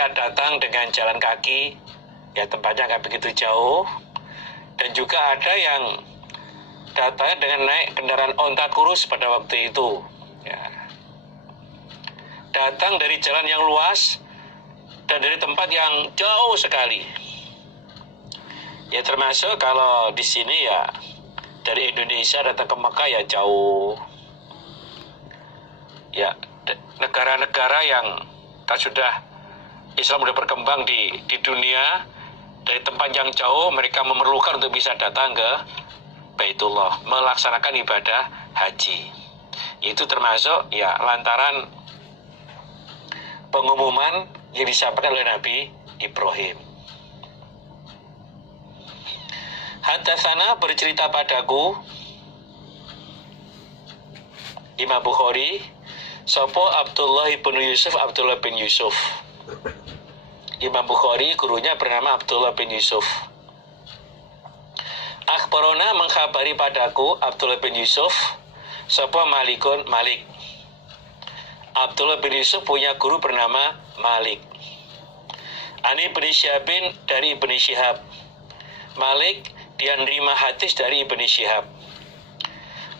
mereka datang dengan jalan kaki, ya tempatnya nggak begitu jauh. Dan juga ada yang datang dengan naik kendaraan onta kurus pada waktu itu. Ya. Datang dari jalan yang luas dan dari tempat yang jauh sekali. Ya termasuk kalau di sini ya dari Indonesia datang ke Mekah ya jauh. Ya negara-negara yang sudah Islam sudah berkembang di dunia, dari tempat yang jauh mereka memerlukan untuk bisa datang ke Baitullah melaksanakan ibadah haji. Itu termasuk ya lantaran pengumuman yang disampaikan oleh Nabi Ibrahim. Hadatsana bercerita padaku Imam Bukhari sapa Abdullah bin Yusuf. Imam Bukhari gurunya bernama Abdullah bin Yusuf. Akhbarona mengkhabari padaku Abdullah bin Yusuf sapa Malik. Abdullah bin Yusuf punya guru bernama Malik. Ani bin Syihabin dari Ibnu Syihab. Malik dia nerima hadis dari Ibnu Syihab.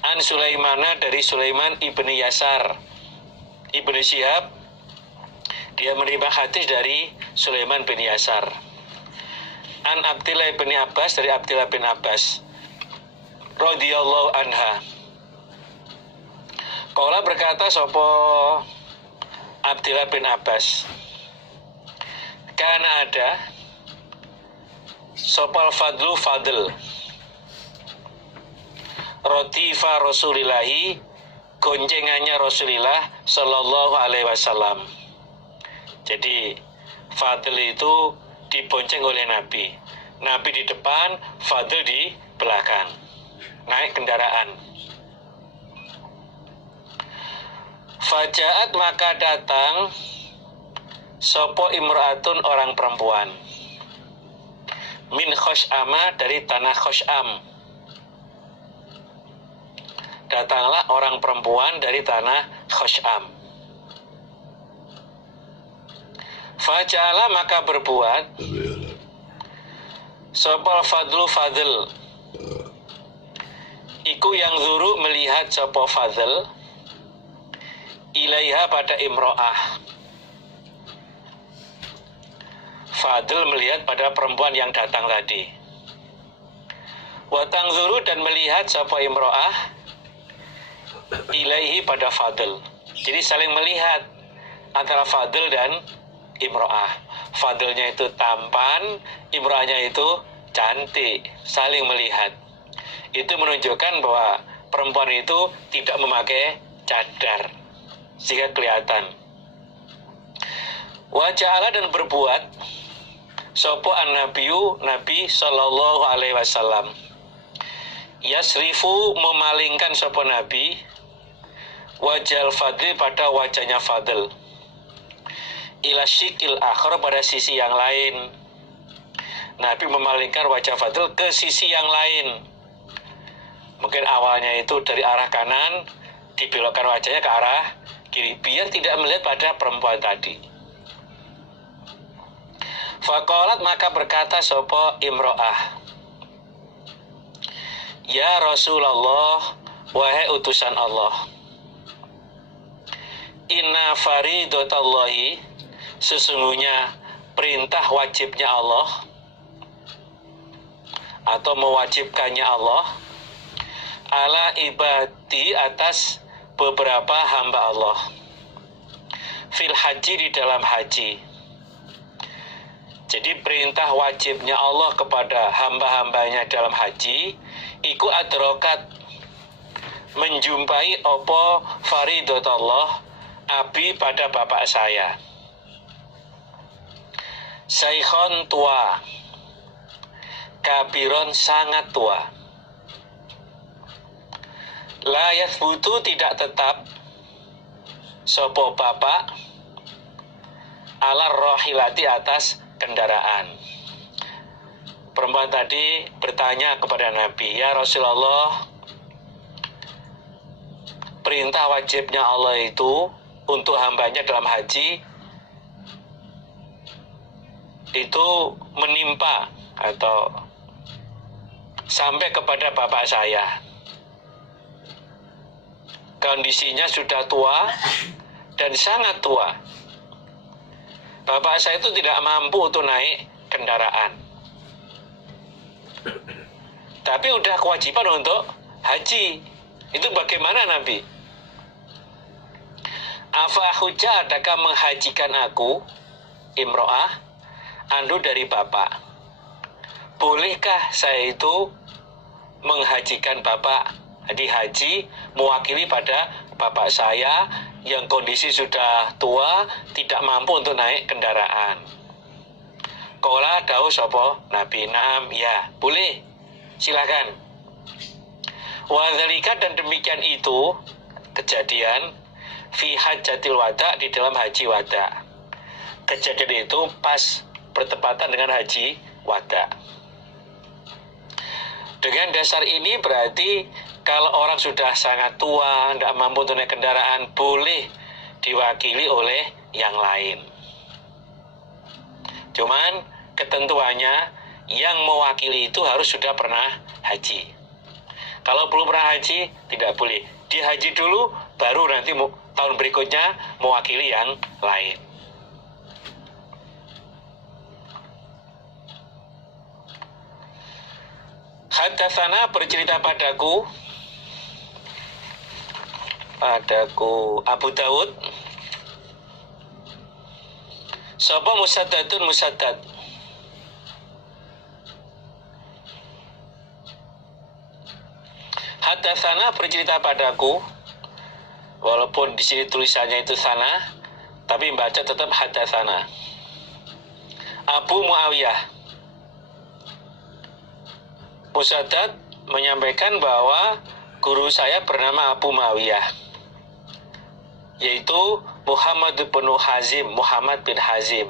An Sulaimana dari Sulaiman ibni Yasar. Ibnu Syihab dia menerima hadis dari Sulaiman bin Yasar. An Abdillah bin Abbas dari Abdillah bin Abbas radhiyallahu anha. Qala berkata sapa Abdillah bin Abbas, karena ada sopal fadlu fadl rotifa Rasulillahi goncengannya Rasulillah Sallallahu Alaihi Wasallam. Jadi fadl itu dibonceng oleh Nabi. Nabi di depan, fadl di belakang, naik kendaraan. Fajaat maka datang sopo imra'atun orang perempuan min Khoshama dari tanah Khosham. Datanglah orang perempuan dari tanah Khosham. Faja'ala maka berbuat sopal fadlu fadl iku yang zuru melihat sopo fadl ilaiha pada imro'ah. Fadl melihat pada perempuan yang datang tadi. Watang zuru dan melihat sapa imro'ah ilaihi pada Fadl. Jadi saling melihat antara Fadl dan imro'ah. Fadlnya itu tampan, imro'ahnya itu cantik, saling melihat. Itu menunjukkan bahwa perempuan itu tidak memakai cadar sehingga kelihatan. Waja'ala dan berbuat sopo an-nabiyu Nabi Sallallahu Alaihi Wasallam yasrifu memalingkan sopo Nabi wajal fadli pada wajahnya Fadl ila syikil akhir pada sisi yang lain. Nabi memalingkan wajah Fadl ke sisi yang lain. Mungkin awalnya itu dari arah kanan dibelokkan wajahnya ke arah kiri biar tidak melihat pada perempuan tadi. Faqalat maka berkata sopo imro'ah, ya Rasulullah, wahai utusan Allah, inna faridatallahi, sesungguhnya perintah wajibnya Allah atau mewajibkannya Allah ala ibadi atas beberapa hamba Allah fil haji di dalam haji. Jadi perintah wajibnya Allah kepada hamba-hambanya dalam haji iku adrokat menjumpai opo faridatullah abi pada bapak saya saikhon tua kabiron sangat tua la yathbutu tidak tetap sopo bapak ala rohilati atas kendaraan. Perempuan tadi bertanya kepada Nabi, ya Rasulullah, perintah wajibnya Allah itu untuk hambanya dalam haji itu menimpa atau sampai kepada bapak saya. Kondisinya sudah tua dan sangat tua. Bapak saya itu tidak mampu untuk naik kendaraan. Tapi udah kewajiban untuk haji. Itu bagaimana Nabi? Afa hujjah, adakah menghajikan aku, imro'ah, andu dari bapak? Bolehkah saya itu menghajikan bapak? Jadi haji mewakili pada bapak saya yang kondisi sudah tua, tidak mampu untuk naik kendaraan. Qala dawuh sapa Nabi, naam, ya, boleh. Silakan. Wa dzalika, dan demikian itu kejadian fi hajjatil wada, di dalam haji wada. Kejadian itu pas bertepatan dengan haji wada. Dengan dasar ini berarti kalau orang sudah sangat tua, tidak mampu untuk naik kendaraan, boleh diwakili oleh yang lain. Cuman ketentuannya yang mewakili itu harus sudah pernah haji. Kalau belum pernah haji, tidak boleh. Dia haji dulu, baru nanti tahun berikutnya mewakili yang lain. Haddatsana, bercerita padaku Abu Dawud, sapa Musaddadun, Musaddad. Haddatsana, bercerita padaku, walaupun di sini tulisannya itu sana, tapi baca tetap haddatsana. Abu Muawiyah, Musaddad menyampaikan bahwa guru saya bernama Abu Muawiyah, yaitu Muhammad bin Hazim.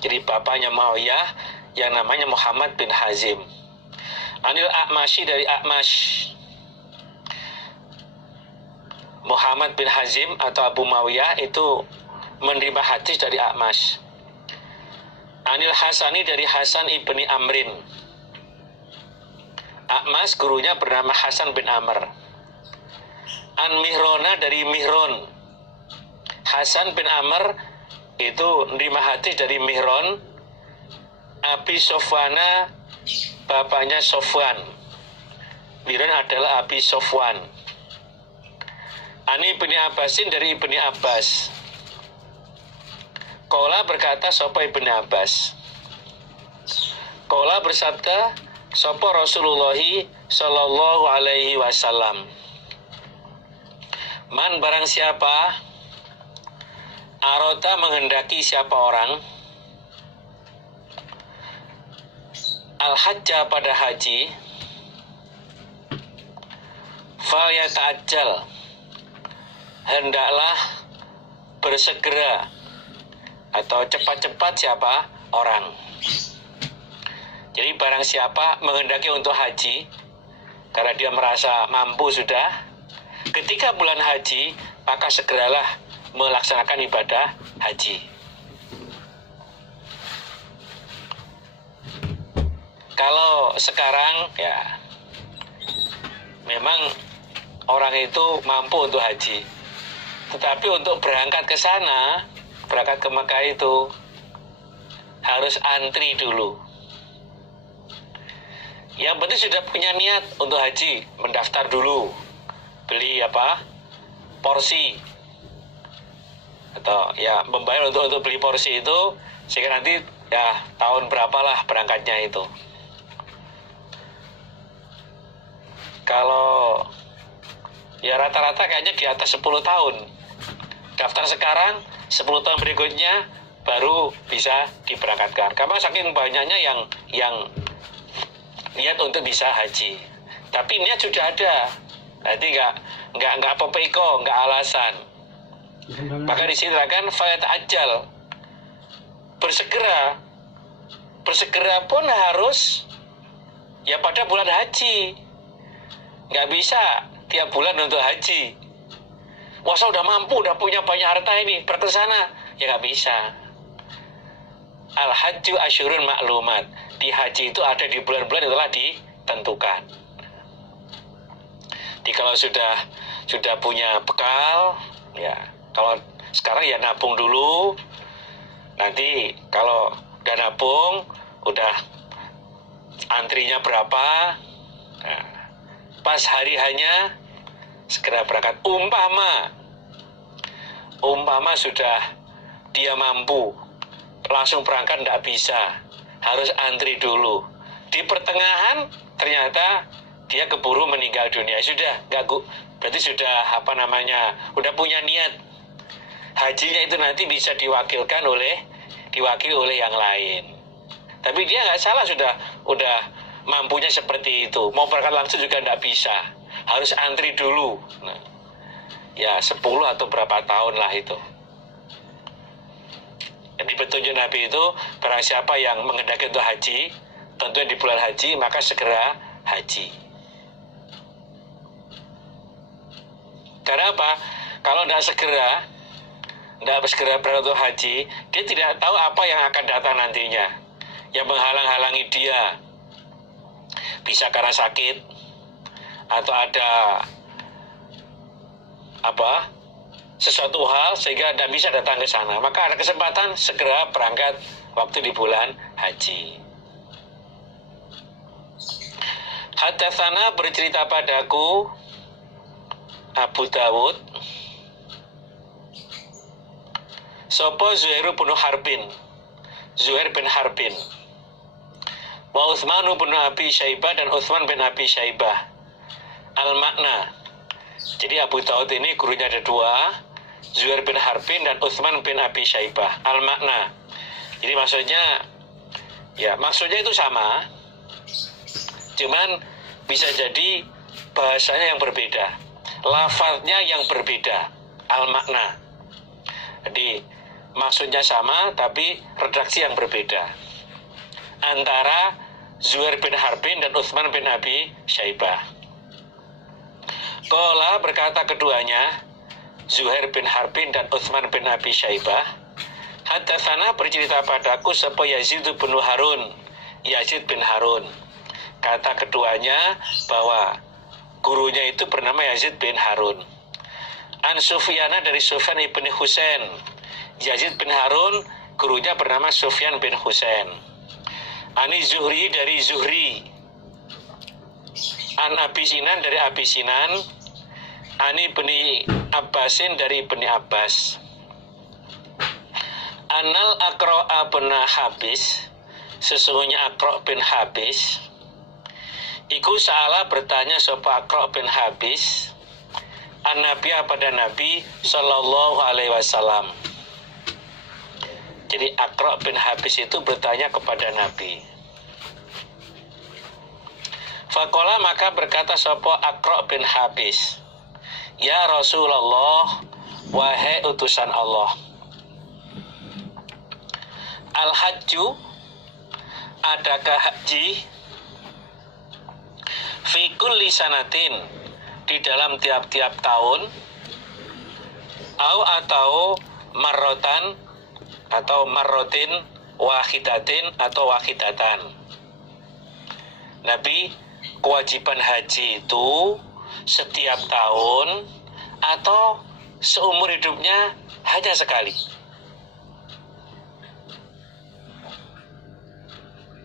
Jadi bapaknya Muawiyah yang namanya Muhammad bin Hazim. Anil A'masyi, dari A'mash. Muhammad bin Hazim atau Abu Muawiyah itu menerima hadis dari A'mash. Anil Hasani, dari Hasan ibni Amrin. A'mash gurunya bernama Hasan bin Amr. An Mihrona, dari Mihron. Hasan bin Amr itu menerima hadis dari Mihron. Abi Sofwana, bapaknya Sofwan. Mihron adalah Abi Sofwan. Ani ibni Abbasin, dari ibni Abbas. Qala, berkata sapa ibni Abbas. Qala, bersabda sapa Rasulullah sallallahu alaihi wasallam. Man, barang siapa arota, menghendaki siapa orang, al-hajjah, pada haji, fal yata'ajjal, hendaklah bersegera atau cepat-cepat siapa orang. Jadi barang siapa menghendaki untuk haji karena dia merasa mampu sudah, ketika bulan haji maka segeralah melaksanakan ibadah haji. Kalau sekarang ya memang orang itu mampu untuk haji, tetapi untuk berangkat ke sana, berangkat ke Mekah itu harus antri dulu. Yang penting sudah punya niat untuk haji, mendaftar dulu, beli porsi, atau ya membayar untuk beli porsi itu, sehingga nanti ya tahun berapalah berangkatnya itu. Kalau ya rata-rata kayaknya di atas 10 tahun. Daftar sekarang, 10 tahun berikutnya baru bisa diberangkatkan. Karena saking banyaknya yang niat untuk bisa haji. Tapi niat sudah ada. Jadi nggak pepeko, nggak alasan. Maka disilakan fayat ajal. Bersegera. Bersegera pun harus ya pada bulan haji. Nggak bisa tiap bulan untuk haji. Wah, saya udah mampu, udah punya banyak harta ini, berangkat ke sana. Ya nggak bisa. Al-hajju asyurun maklumat. Di haji itu ada di bulan-bulan yang telah ditentukan. Jadi kalau sudah punya bekal, ya kalau sekarang ya nabung dulu. Nanti kalau udah nabung, udah antrinya berapa, nah, pas hari hanya segera berangkat. Umpama sudah dia mampu langsung berangkat, tidak bisa, harus antri dulu. Di pertengahan ternyata dia keburu meninggal dunia, sudah nggak, berarti sudah udah punya niat. Hajinya itu nanti bisa diwakili oleh yang lain. Tapi dia nggak salah, udah mampunya seperti itu. Mau berangkat langsung juga nggak bisa, harus antri dulu. Nah, ya 10 atau berapa tahun lah itu. Jadi petunjuk Nabi itu, barang siapa yang menghendaki untuk haji, tentunya di bulan haji, maka segera haji. Karena apa? Kalau tidak segera berangkat untuk haji, dia tidak tahu apa yang akan datang nantinya. Yang menghalang-halangi dia, bisa karena sakit, atau ada sesuatu hal sehingga tidak bisa datang ke sana. Maka ada kesempatan segera berangkat waktu di bulan haji. Hadatsana bercerita padaku Abu Dawud Sopo Zuhair bin Harbin wa Utsman bin Abi Syaibah dan Utsman bin Abi Syaibah. Al-makna. Jadi Abu Dawud ini gurunya ada dua, Zuhair bin Harbin dan Utsman bin Abi Syaibah. Al-makna. Jadi maksudnya itu sama, cuman bisa jadi bahasanya yang berbeda, lafaznya yang berbeda. Al-makna. Jadi maksudnya sama tapi redaksi yang berbeda antara Zuhair bin Harbin dan Utsman bin Abi Syaibah. Qala berkata keduanya, Zuhair bin Harbin dan Utsman bin Abi Syaibah, hadatsana bercerita padaku sapa Yazid bin Harun. Kata keduanya bahwa gurunya itu bernama Yazid bin Harun. An Sufyana dari Sufyan ibn Husain. Yazid bin Harun gurunya bernama Sufyan bin Husain. Ani Zuhri dari Zuhri. An Abi Sinan dari Abi Sinan. Ani Ibni Abbasin dari Ibni Abbas. Anal Aqra' bin Habis, sesungguhnya Aqra' bin Habis iku salah bertanya sapa Aqra' bin Habis an-Nabi pada Nabi Sallallahu Alaihi Wasallam. Jadi Aqra' bin Habis itu bertanya kepada Nabi. Faqala maka berkata sapa Aqra' bin Habis, ya Rasulullah, wahai utusan Allah, al-hajju, adakah haji, fi kulli sanatin, di dalam tiap-tiap tahun, atau marrotan, atau marrotin, wahidatin, atau wahidatan. Nabi, kewajiban haji itu setiap tahun atau seumur hidupnya hanya sekali.